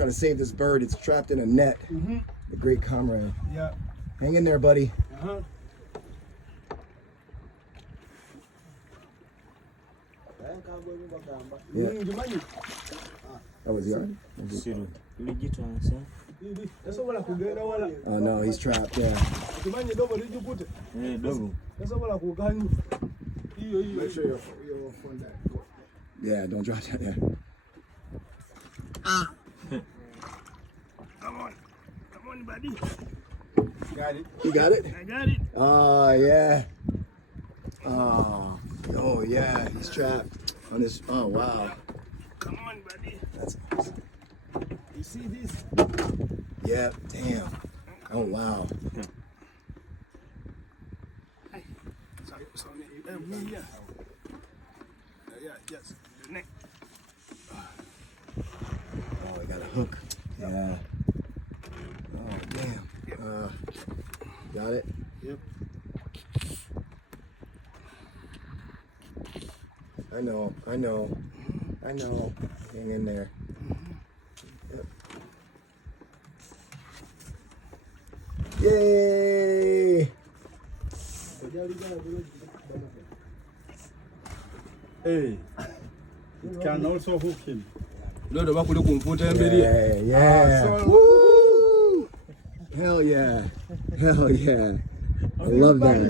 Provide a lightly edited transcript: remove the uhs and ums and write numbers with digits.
Trying to save this bird. It's trapped in a net. The great comrade. Yeah. Hang in there, buddy. Yeah. That was yours? Oh no, he's trapped. Yeah. Make sure you're on that. Yeah, don't drop that. Yeah. Come on, buddy. Got it. You got it? I got it. Oh yeah. Oh yeah, he's trapped on this. Oh wow. Come on, buddy. That's awesome. You see this? Yeah. Damn. Oh wow. Yeah. Yeah, yes. The neck. Oh, I got a hook. Yeah. Oh damn. Got it. Yep. I know. Hang in there. Yep. Yay! Hey, it can also hook him. Yeah. Woo! Hell yeah. I love that.